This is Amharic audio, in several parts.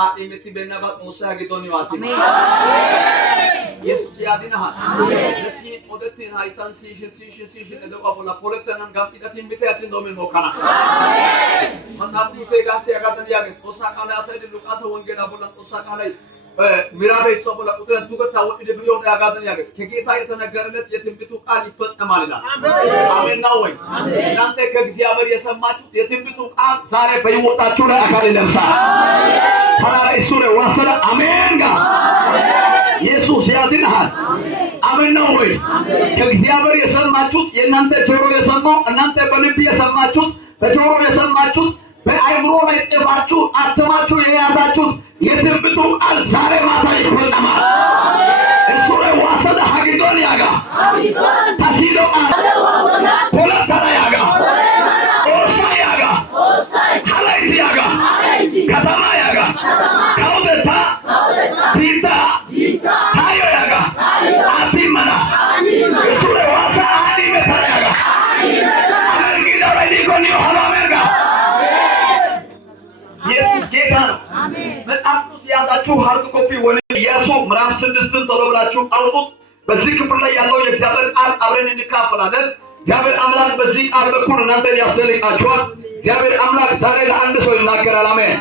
አጥሚት በነባት ሙሳ ግዶኒ ዋቲ ኢየሱስ ያድናህ ለሲ ኦደቲን ሃይታን ሲሽ ለደው አፎላ ፖለተናን ጋር ኢዳቲን ቢታችን ዶምን ሞካና መጽሐፍ ሙሴ ጋር ሲያጋደን ያገስ ኦሳ ቃል ያሳይድ ሉቃስ ወንጌል አቦላ ኦሳ ቃል ምዕራፍ ሶቦላ ቁጥር ዱገታ ወደ ቢዮ ያጋደን ያገስ ከጌታ የተነገረለት የትንቢቱ ቃል ይፈጸማል ይላል። አሜን ነው ወይ? እናንተ ከእግዚአብሔር የሰማችሁት የትንቢቱ ቃል ዛሬ በሕይወታችሁ ላይ አካል ይለብሳል። ታዲያ እሱ ነው ወሰለ። አሜን ጋር ኢየሱስ ያድናል። አሜን ነው ወይ? ከእግዚአብሔር የሰማችሁት የእናንተ ጆሮ የሰማው እናንተ በልብ የሰማችሁት በጆሮ የሰማችሁት በአይምሮ ላይ ጽፋችሁ አትማችሁ የያዛችሁት የትንቢቱ ቃል ዛሬ ማታ ይፈጸማል። እሱ ላይ ወሰለ ሀጊዶን ያጋ ታሲሎ ፖለተና ያጋ ኦሳይ ያጋ ሀላይቲ ያጋ ከተማ ያጋ ካውደታ ቢታ ታዮ ያጋ አቲመና እሱ ላይ ወሰ አዲ መታ ያጋ አመርጊዳ ላይ ዲኮኒ ሆላሜርጋ ኢየሱስ ጌታ ነው። አሜን። መጽሐፍ ቅዱስ ያዛችሁ ሃርድ ኮፒ ወለ ኢያሱ ምዕራፍ 6ን ተለብላችሁ አውጡት። በዚህ ክፍል ላይ ያለው የእግዚአብሔር ቃል አብረን እንካፈላለን። እግዚአብሔር አምላክ በዚህ ቃል በኩል እናንተን ያስደንቃችኋል። እግዚአብሔር አምላክ ዛሬ ለአንድ ሰው ይናገራል። አሜን።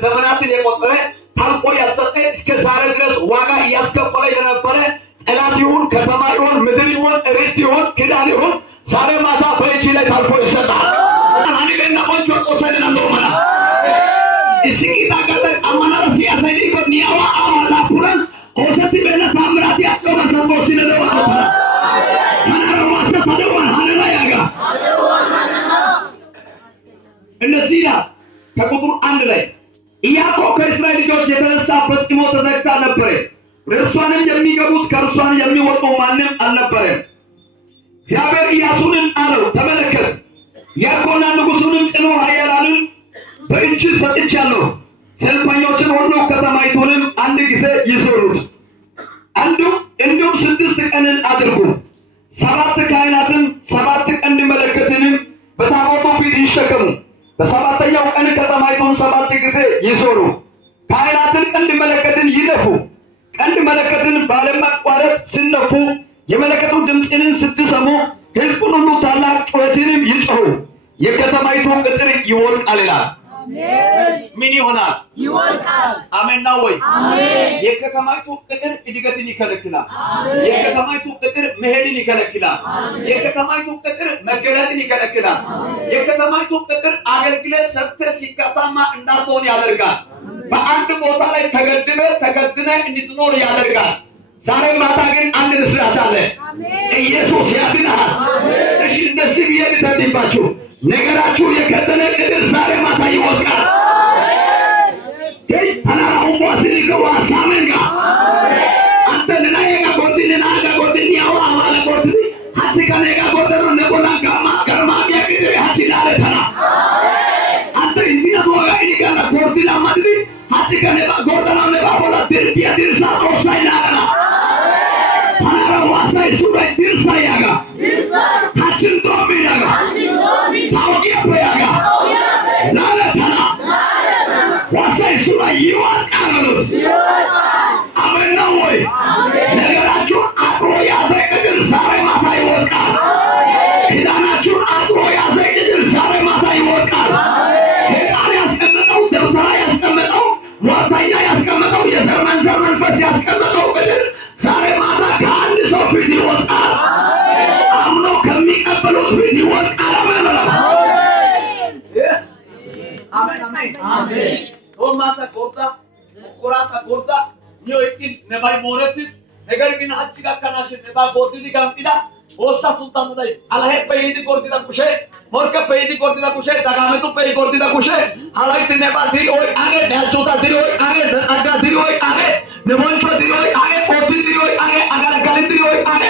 ዘመናትን የቆጠረ ታልቆ ያልሰጠ እስከ ዛሬ ድረስ ዋጋ እያስከፈለ የነበረ ጠላት ይሁን ከተማ ይሁን ምድር ይሁን ርስት ይሁን ኪዳን ይሁን ዛሬ ማታ በእጅ ላይ ታልቆ ይሰጣል። አኒገና ቆንጆ ቆሰልና ዶማና እስኪታ ከተ አማናራ ሲያሳይ ኮኒያዋ አላ ፑራን ቆሰቲ በና ታምራት ያጾራ ሰቦሲነ ለዋታ ማናራ ዋሰ ተደዋን ሃለላ ያጋ እነዚህ ከቁጥር 1 ላይ ኢያዕቆብ ከእስራኤል ልጆች የተነሳ ፈጽሞ ተዘግታ ነበር። እርሷንም የሚገቡት ከእርሷን የሚወጡ ማንም አልነበረም። እግዚአብሔር ኢያሱንን አለው፣ ተመለከት ያዕቆብና ንጉሡንም ጽኑ ኃያላንን በእጅ ሰጥቻለሁ። ሰልፈኞችን ሁሉ ከተማይቱንም አንድ ጊዜ ይዞሩት። እንዲሁም 6 ቀንን አድርጉ። 7 ካህናትን 7 ቀንድ መለከትንም በታቦቱ ፊት ይሸከሙ። በሰባተኛው ቀን ከተማይቱን 7 ጊዜ ይዞሩ። ካህናትን ቀንድ መለከትን ይነፉ። ቀንድ መለከትን ባለማቋረጥ ሲነፉ የመለከቱን ድምፅንን ስትሰሙ ሕዝቡን ሁሉ ታላቅ ጩኸትንም ይጮሁ። የከተማይቱ ቅጥር ይወድቃል ይላል። አሜን። ምን ይሆናል? ይወድቃል። አሜን ነው ወይ? አሜን። የከተማይቱ ቅጥር እድገትን ይከለክላል። የከተማይቱ ቅጥር መሄድን ይከለክላል። የከተማይቱ ቅጥር መገለጥን ይከለክላል። የከተማይቱ ቅጥር አገልግሎት ሰጥተህ ሲካታማ እንዳትሆን ያደርጋል። በአንድ ቦታ ላይ ተገድነ እንድትኖር ያደርጋል። ዛሬ ማታ ግን አንድ ምስራች አለ። ኢየሱስ ያድናል። እሺ እንደዚህ ብዬ ልተንብያችሁ ነገራችሁ የከተለ ቅጥር ዛሬ ማታ ይወድቃል። ተናራው ዋሲሊከ ዋሳመንጋ አንተ ነናየጋ ጎርዲና ጎርዲኒ ያው አማለ ጎርዲ ሐሲከነጋ ጎርደሮ ነቦላ ገርማ ቢያግደ ሐሲላለ ተና አንተ እንዲና ዶጋ ኢኒጋላ ጎርዲና ማድሪ ሐሲከነጋ ጎርደና ነባቦላ ድርቢያ ድርሳ ኦሳይናና ተናራው ዋሳይ ሱባይ ድርሳ ያጋ ሐሲን ዶሚናጋ ታውቂያ በያጋ ላለ ተና ዋሳይ ሱባይ ይወድቃል። አሜን ነው ወይ? ነገራችሁ አጥሮ ያዘ ቅጥር ዛሬ ማታ ይወድቃል። ኪዳናችሁን አጥሮ ያዘ ቅጥር ዛሬ ማታ ይወድቃል። ሰይጣን ያስቀመጠው ደብተራ ያስቀመጠው ሟርተኛ ያስቀመጠው የዘር መንዘር መንፈስ ያስቀመጠው ቅጥር ዛሬ ማታ ከአንድ ሰው ፊት ይወድቃል። አምኖ ከሚቀበሉት ፊት ይወድቃል። አሜን አሜን አሜን አሜን። ቶማስ ቆርጣ ቆራሳ ቆርጣ ኒዮይስ ነባይ ሞረትስ ነገር ግን አጭ ጋካናሽ ነባ ጎርዲዲ ጋምፒዳ ወሳ ሱልጣን ዳይስ አላሄ በይዲ ጎርዲዳ ኩሼ ሞርከ በይዲ ጎርዲዳ ኩሼ ዳጋመቱ በይ ጎርዲዳ ኩሼ አላይት ነባ ዲሪ ኦይ አኔ ዳቹታ ዲሪ ኦይ አኔ አጋ ዲሪ ኦይ አኔ ነቦንቾ ዲሪ ኦይ አኔ ኦቲ ዲሪ ኦይ አኔ አጋላ ጋሊ ዲሪ ኦይ አኔ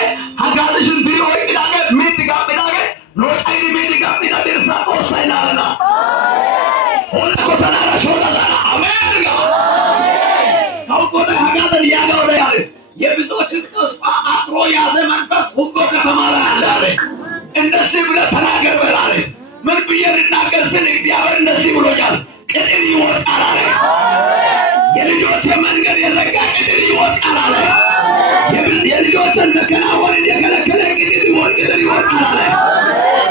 አጋልሽን ዲሪ ኦይ ዳገ ሚት ጋምፒዳገ ሎጫይዲ ሚት ጋምፒዳ ዲርሳ ኦሳይናለና ሆነ ኮተናራ ሾላላ አሜን አውቆደ ሀጋደን ያጋው ላይ አለ የብዙዎችን ተስፋ አጥሮ ያዘ መንፈስ ሁሉ ከተማ ላይ አለ። እንደዚህ ብለህ ተናገር በላለ ምን ብዬ ልናገር ስል እግዚአብሔር እንደዚህ ብሎኛል። እንደከናወን የከለከለ እንግዲህ ይወርቃል አለ።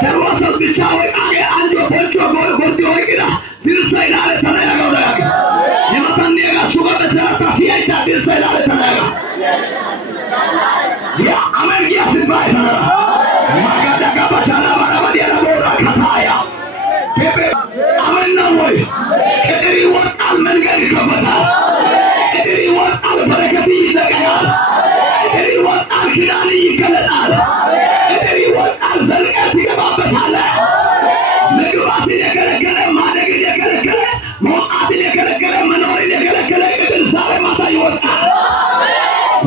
ተሮሰት ብቻ ወይ አንጆ ወርጮ ጎርዲ ወይቂዳ ድርሰ ይላል ተናያጋው ዳጋ የማታን የጋ ሱባ በሰራታ ሲያይታ ድርሰ ይላል ተናያጋ ያ አመርጊያ ሲባይ ተናራ ማጋዳ ጋባቻና ባራባዲያ ለቦራ ካታያ ቴፔ አመና ወይ ቅጥር ይወጣል፣ መንገድ ይከፈታል። ቅጥር ይወጣል፣ በረከት ይዘጋል። ቅጥር ይወጣል፣ ኪዳን ይገለጣል። ቅጥር ይወጣል፣ ዘልቀት ይገባበታል። ምግባትን የከለከለ ማደግን የከለከለ መውጣትን የከለከለ መኖርን የከለከለ ቅጥር ዛሬ ማታ ይወጣል።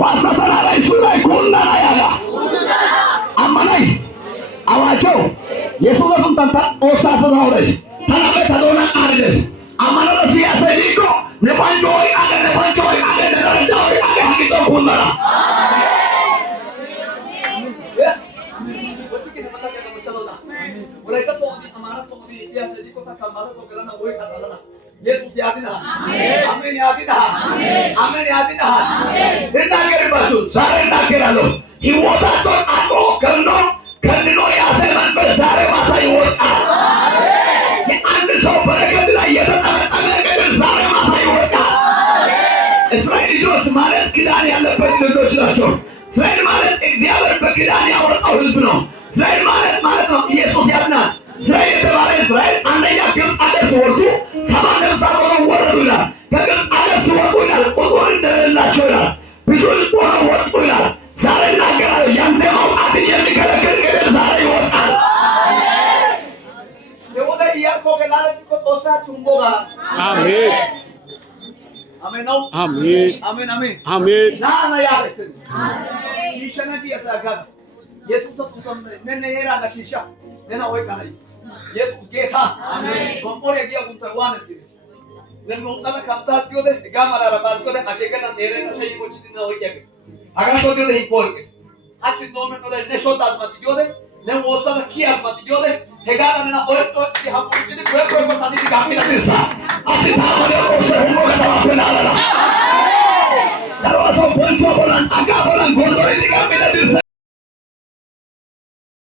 ዋሰተና ላይ ሱላይ ኩንዳና ያጋ አማናይ አዋቸው የሱለሱን ተንታ ኦሳሰና ወረሽ ተናበ ተዶና አርደስ አማናለ ሲያሰ ዲኮ ነባንጆይ አገ ነረጃይ አገ ሀቂቶ ኩንዳና ኢየሱስ ያድናል። አሜን ያድናል። አሜን ያድናል። እናገርባችሁ ዛሬ እናገራለሁ። ሕይወታቸውን አጥሮ ከንዶ ያሰ መንፈስ ዛሬ ማታ ይወጣል። የአንድ ሰው በረከት ላይ የተጠመጠመ ቅጥር ዛሬ ማታ ይወጣል። እስራኤል ልጆች ማለት ኪዳን ያለበት ልጆች ናቸው። እስራኤል ማለት እግዚአብሔር በኪዳን ያወጣው ሕዝብ ነው። እስራኤል ማለት ነው ኢየሱስ ያድናል። እስራኤል የተባለ እስራኤል አንደኛ ግብፅ አገር ሲወጡ 70 ወረዱ ይላል። ከግብፅ አገር ሲወጡ ይላል ቁጥር እንደሌላቸው ይላል። ብዙ ሕዝብ ሆነው ወጡ ይላል። ዛሬ እናገራለሁ ያንተ መውጣትን የሚከለክል ቅጥር ዛሬ ይወጣል። የወደ ኢያሪኮ ገላለት ቆጦሳ ቹምቦጋ አሜን አሜን ነው አሜን አሜን አሜን አሜን ናና ያበስተን አሜን ሺሸነዲ ያሳጋት ኢየሱስ ክርስቶስ ነነ ሄራ ጋሽሻ ነና ወይ ካለ ኢየሱስ ጌታ አሜን ወንቆር የጊያ ጉንተዋንስ ጊዜ ለሞጣለ ካታስ ጊዜ ጋማራ ባስ ጊዜ አገገና ኔሬና ሸይ ወጭትና ወይ ያገ አጋሾ ጊዜ ይቆልቅስ አቺ ዶመን ወደ ነሾታስ ማት ጊዜ ነሞሰለ ኪያስ ማት ጊዜ ሄጋና ነና ኦርቶ ይሃቁ ጊዜ ወይ ወይ ታዲ ጋሚና ትርሳ አቺ ታው